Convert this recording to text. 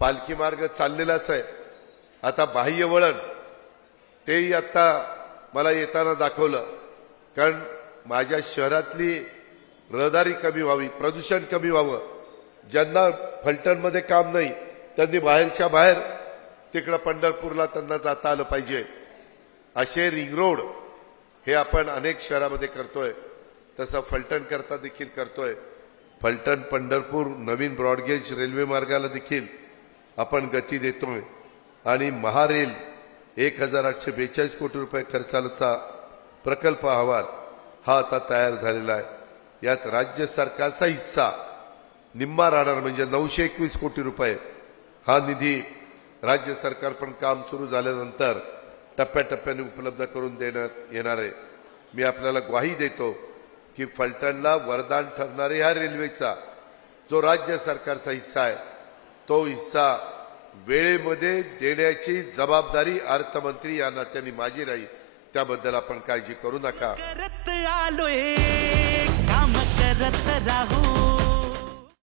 पालखी मार्ग चाललेलाच आहे। आता बाह्य वळण तेही आता मला येताना दाखवलं, कारण माझ्या शहरातली रहदारी कमी व्हावी, प्रदूषण कमी व्हावं। ज्यांना फलटणमध्ये काम नाही त्यांनी बाहेरच्या बाहेर तिकडे पंढरपूरला त्यांना जाता आलं पाहिजे। असे रिंग रोड हे आपण अनेक शहरामध्ये करतोय, तसं फलटण करता देखील करतोय। फलटण पंढरपूर नवीन ब्रॉडगेज रेल्वे मार्गाला देखील आपण गती देतोय आणि महारेल 1842 कोटी रुपये खर्चाचा प्रकल्प अहवाल हा आता तयार झालेला आहे। यात राज्य सरकारचा हिस्सा निम्मा राहणार, म्हणजे 921 कोटी रुपये हा निधी राज्य सरकार पण काम सुरू झाल्यानंतर टप्प्याटप्प्याने उपलब्ध करून देण्यात येणार आहे। मी आपल्याला ग्वाही देतो की फलटणला वरदान ठरणारे ह्या रेल्वेचा जो राज्य सरकारचा हिस्सा आहे तो हिस्सा वेळेमध्ये देण्याची जबाबदारी अर्थमंत्री या नात्याने माझी राहील। त्याबद्दल आपण काळजी करू नका।